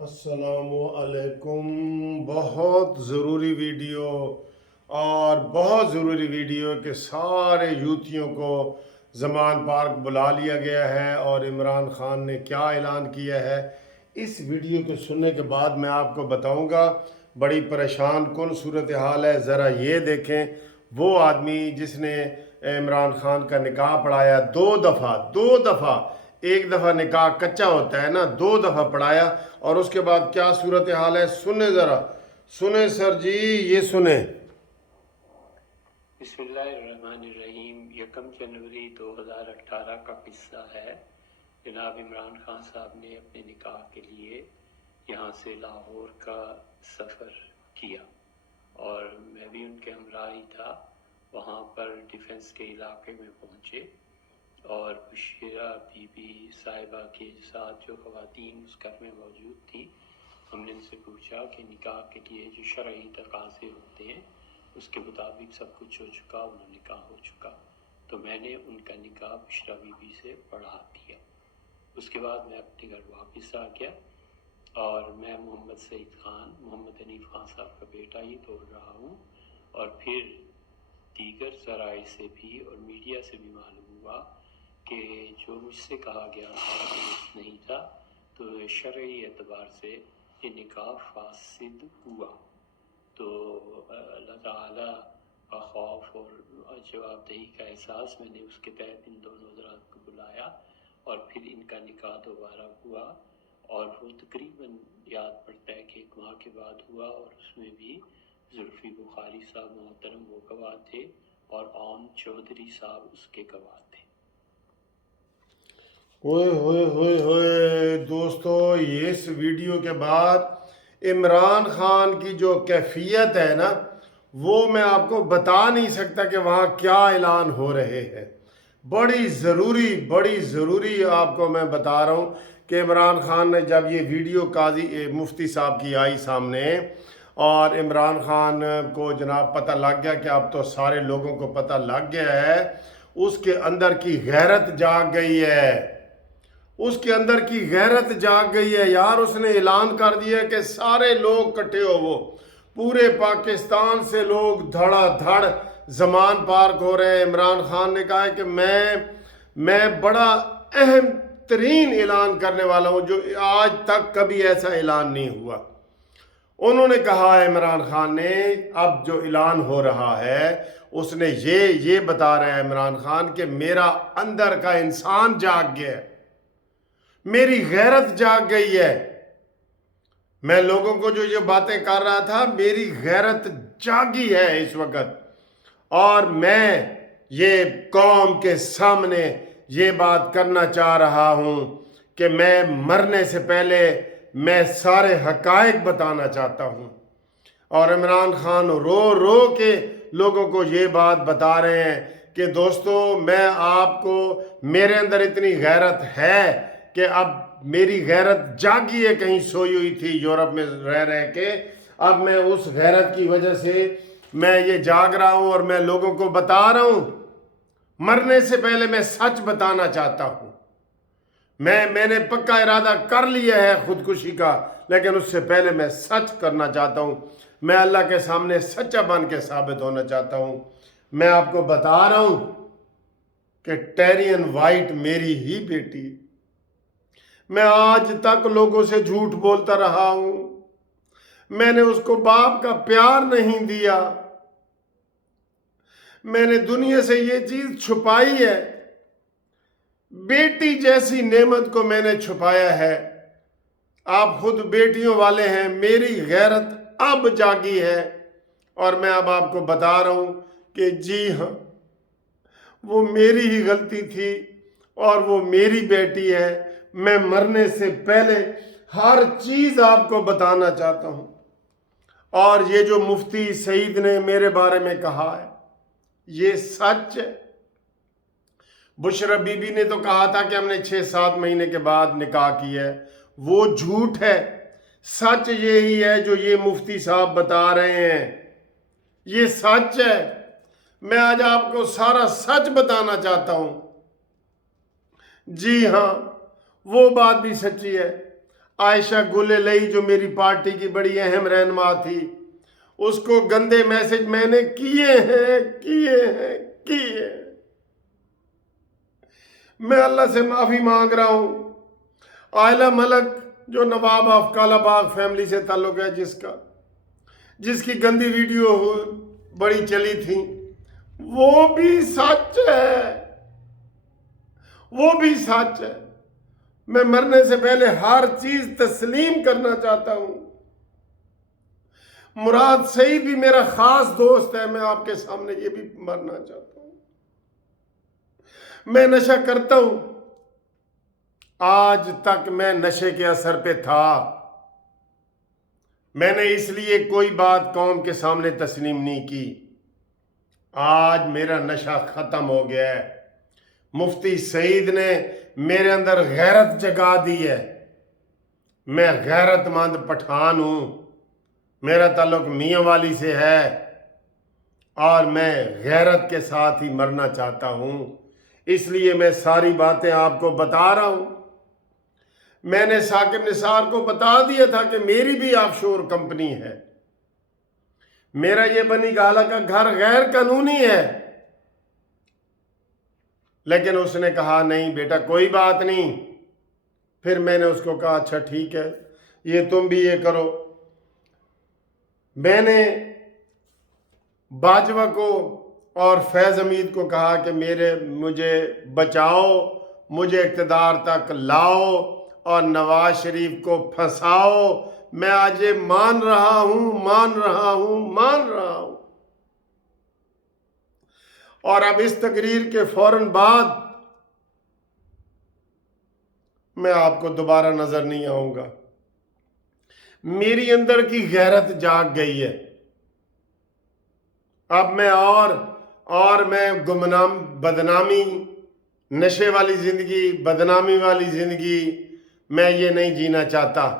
अस्सलामु अलैकुम। बहुत ज़रूरी वीडियो और बहुत ज़रूरी वीडियो के सारे यूथियों को ज़मान पार्क बुला लिया गया है और इमरान ख़ान ने क्या ऐलान किया है, इस वीडियो को सुनने के बाद मैं आपको बताऊंगा। बड़ी परेशान कुन सूरत हाल है। ज़रा ये देखें, वो आदमी जिसने इमरान ख़ान का निकाह पढ़ाया दो दफ़ा, एक दफ़ा निकाह कच्चा होता है ना, दो दफ़ा पढ़ाया और उसके बाद क्या सूरत हाल है, सुने ज़रा, सुने सर जी, ये सुने। बिस्मिल्लाहिर्रहमानिर्रहीम। 1 जनवरी 2018 का किस्सा है। जनाब इमरान खान साहब ने अपने निकाह के लिए यहाँ से लाहौर का सफ़र किया और मैं भी उनके हमरा ही था। वहाँ पर डिफेंस के इलाके में पहुँचे और बुशीरा बीबी साहिबा के साथ जो ख़वातीन उस घर में मौजूद थी, हमने उनसे पूछा कि निकाह के लिए जो शरई तकाज़े होते हैं उसके मुताबिक सब कुछ हो चुका, उन्होंने कहा हो चुका। तो मैंने उनका निकाह बुशरा बीबी से पढ़ा दिया। उसके बाद मैं अपने घर वापस आ गया और मैं मोहम्मद सईद ख़ान, मोहम्मद हनीफ ख़ान साहब का बेटा ही बोल रहा हूँ। और फिर दीगर ज़राए से भी और मीडिया से भी मालूम हुआ कि जो मुझसे कहा गया था दुरुस्त नहीं था, तो शरई एतबार से ये निकाह फासिद हुआ। तो अल्लाह ताला का खौफ और जवाबदेही का एहसास, मैंने उसके तहत इन दोनों हज़रात को बुलाया और फिर इनका निकाह दोबारा हुआ और वो तकरीबन याद पड़ता है कि 1 माह के बाद हुआ और उसमें भी जुल्फ़ी बुखारी साहब मोहतरम वो गवाह थे और आन चौधरी साहब उसके गवाह थे। ओए होए होए होए दोस्तों, ये इस वीडियो के बाद इमरान खान की जो कैफियत है ना, वो मैं आपको बता नहीं सकता कि वहाँ क्या ऐलान हो रहे हैं। बड़ी ज़रूरी आपको मैं बता रहा हूँ कि इमरान खान ने जब ये वीडियो काजी मुफ्ती साहब की आई सामने और इमरान खान को जनाब पता लग गया कि अब तो सारे लोगों को पता लग गया है, उसके अंदर की गैरत जाग गई है। उसके अंदर की गैरत जाग गई है यार। उसने ऐलान कर दिया कि सारे लोग इकट्ठे हो, वो पूरे पाकिस्तान से लोग धड़ाधड़ ज़मान पार्क हो रहे हैं। इमरान खान ने कहा है कि मैं बड़ा अहम तरीन ऐलान करने वाला हूँ, जो आज तक कभी ऐसा ऐलान नहीं हुआ। उन्होंने कहा है, इमरान खान ने, अब जो ऐलान हो रहा है उसने ये बता रहा है इमरान खान कि मेरा अंदर का इंसान जाग गया है, मेरी गैरत जाग गई है। मैं लोगों को जो ये बातें कर रहा था, मेरी गैरत जागी है इस वक्त और मैं ये कौम के सामने ये बात करना चाह रहा हूं कि मैं मरने से पहले मैं सारे हकायक बताना चाहता हूं। और इमरान खान रो रो के लोगों को ये बात बता रहे हैं कि दोस्तों, मैं आपको, मेरे अंदर इतनी गैरत है कि अब मेरी गैरत जागी है, कहीं सोई हुई थी यूरोप में रह के, अब मैं उस गैरत की वजह से मैं ये जाग रहा हूं और मैं लोगों को बता रहा हूं। मरने से पहले मैं सच बताना चाहता हूं। मैंने पक्का इरादा कर लिया है खुदकुशी का, लेकिन उससे पहले मैं सच करना चाहता हूं। मैं अल्लाह के सामने सच्चा बन के साबित होना चाहता हूं। मैं आपको बता रहा हूं कि टेरियन वाइट मेरी ही बेटी। मैं आज तक लोगों से झूठ बोलता रहा हूं। मैंने उसको बाप का प्यार नहीं दिया। मैंने दुनिया से ये चीज छुपाई है। बेटी जैसी नेमत को मैंने छुपाया है। आप खुद बेटियों वाले हैं। मेरी गैरत अब जागी है और मैं अब आपको बता रहा हूं कि जी हां, वो मेरी ही गलती थी और वो मेरी बेटी है। मैं मरने से पहले हर चीज आपको बताना चाहता हूं। और ये जो मुफ्ती सईद ने मेरे बारे में कहा है, ये सच है। बुशरा बीबी ने तो कहा था कि हमने 6-7 महीने के बाद निकाह किया है, वो झूठ है। सच यही है जो ये मुफ्ती साहब बता रहे हैं, ये सच है। मैं आज आपको सारा सच बताना चाहता हूं। जी हां, وہ بات بھی سچی ہے۔ عائشہ گل لئی جو میری پارٹی کی بڑی اہم رہنما تھی، اس کو گندے میسج میں نے کیے ہیں۔ میں اللہ سے معافی مانگ رہا ہوں۔ عائلہ ملک جو نواب آف کالا باغ فیملی سے تعلق ہے، جس کی گندی ویڈیو بڑی چلی تھی، وہ بھی سچ ہے۔ میں مرنے سے پہلے ہر چیز تسلیم کرنا چاہتا ہوں۔ مراد سعید بھی میرا خاص دوست ہے، میں آپ کے سامنے یہ بھی مرنا چاہتا ہوں۔ میں نشہ کرتا ہوں، آج تک میں نشے کے اثر پہ تھا۔ میں نے اس لیے کوئی بات قوم کے سامنے تسلیم نہیں کی۔ آج میرا نشہ ختم ہو گیا ہے۔ مفتی سعید نے میرے اندر غیرت جگا دی ہے۔ میں غیرت مند پٹھان ہوں، میرا تعلق میاں والی سے ہے، اور میں غیرت کے ساتھ ہی مرنا چاہتا ہوں۔ اس لیے میں ساری باتیں آپ کو بتا رہا ہوں۔ میں نے ثاقب نثار کو بتا دیا تھا کہ میری بھی آف شور کمپنی ہے، میرا یہ بنی گالہ کا گھر غیر قانونی ہے، لیکن اس نے کہا نہیں بیٹا کوئی بات نہیں۔ پھر میں نے اس کو کہا اچھا ٹھیک ہے، یہ تم بھی یہ کرو۔ میں نے باجوہ کو اور فیض حمید کو کہا کہ مجھے بچاؤ، مجھے اقتدار تک لاؤ اور نواز شریف کو پھنساؤ۔ میں آج یہ مان رہا ہوں۔ اور اب اس تقریر کے فوراً بعد میں آپ کو دوبارہ نظر نہیں آؤں گا۔ میری اندر کی غیرت جاگ گئی ہے۔ اب میں میں بدنامی، نشے والی زندگی، بدنامی والی زندگی میں یہ نہیں جینا چاہتا۔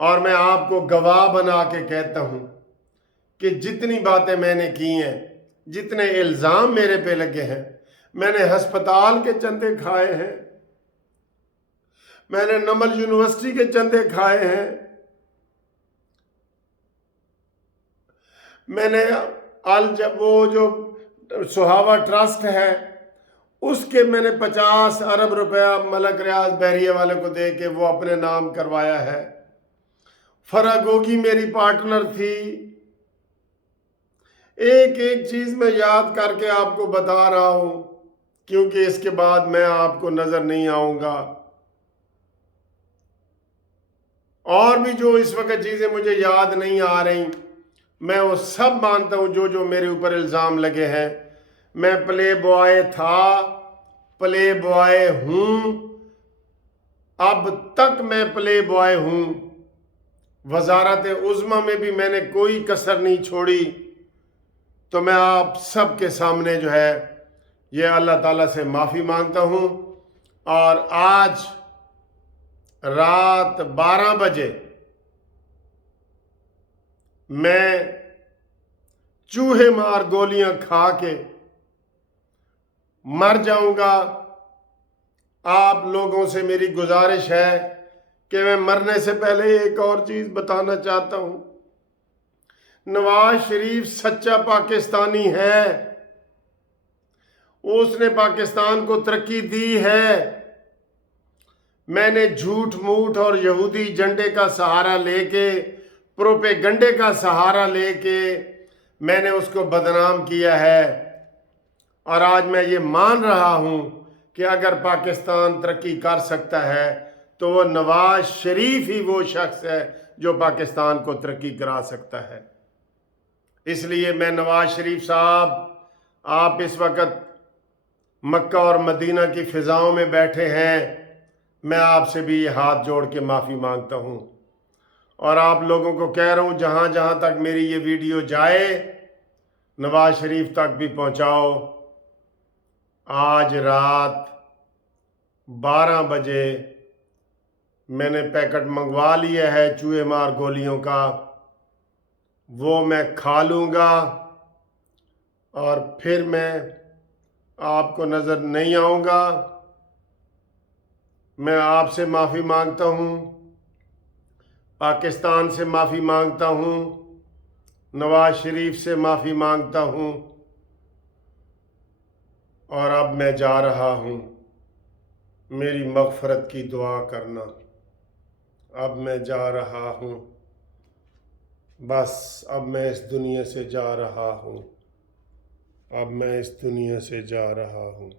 اور میں آپ کو گواہ بنا کے کہتا ہوں کہ جتنی باتیں میں نے کی ہیں، جتنے الزام میرے پہ لگے ہیں، میں نے ہسپتال کے چندے کھائے ہیں، میں نے نمل یونیورسٹی کے چندے کھائے ہیں، میں نے وہ جو سہاوا ٹرسٹ ہے اس کے میں نے 50 ارب روپیہ ملک ریاض بحریہ والے کو دے کے وہ اپنے نام کروایا ہے۔ فرح گوگی میری پارٹنر تھی۔ ایک چیز میں یاد کر کے آپ کو بتا رہا ہوں، کیونکہ اس کے بعد میں آپ کو نظر نہیں آؤں گا۔ اور بھی جو اس وقت چیزیں مجھے یاد نہیں آ رہی، میں وہ سب مانتا ہوں جو میرے اوپر الزام لگے ہیں۔ میں پلے بوائے تھا، پلے بوائے ہوں، اب تک میں پلے بوائے ہوں۔ وزارت عظمیٰ میں بھی میں نے کوئی کسر نہیں چھوڑی۔ تو میں آپ سب کے سامنے جو ہے یہ اللہ تعالیٰ سے معافی مانگتا ہوں، اور آج رات 12 بجے میں چوہے مار گولیاں کھا کے مر جاؤں گا۔ آپ لوگوں سے میری گزارش ہے کہ میں مرنے سے پہلے ایک اور چیز بتانا چاہتا ہوں۔ نواز شریف سچا پاکستانی ہے، اس نے پاکستان کو ترقی دی ہے۔ میں نے جھوٹ موٹ اور یہودی جھنڈے کا سہارا لے کے، پروپیگنڈے کا سہارا لے کے میں نے اس کو بدنام کیا ہے، اور آج میں یہ مان رہا ہوں کہ اگر پاکستان ترقی کر سکتا ہے تو وہ نواز شریف ہی وہ شخص ہے جو پاکستان کو ترقی کرا سکتا ہے۔ اس لیے میں نواز شریف صاحب، آپ اس وقت مکہ اور مدینہ کی فضاؤں میں بیٹھے ہیں، میں آپ سے بھی یہ ہاتھ جوڑ کے معافی مانگتا ہوں، اور آپ لوگوں کو کہہ رہا ہوں جہاں جہاں تک میری یہ ویڈیو جائے نواز شریف تک بھی پہنچاؤ۔ آج رات 12 بجے میں نے پیکٹ منگوا لیا ہے چوہے مار گولیوں کا، وہ میں کھا لوں گا، اور پھر میں آپ کو نظر نہیں آؤں گا۔ میں آپ سے معافی مانگتا ہوں، پاکستان سے معافی مانگتا ہوں، نواز شریف سے معافی مانگتا ہوں، اور اب میں جا رہا ہوں۔ میری مغفرت کی دعا کرنا۔ اب میں جا رہا ہوں، بس اب میں اس دنیا سے جا رہا ہوں، اب میں اس دنیا سے جا رہا ہوں۔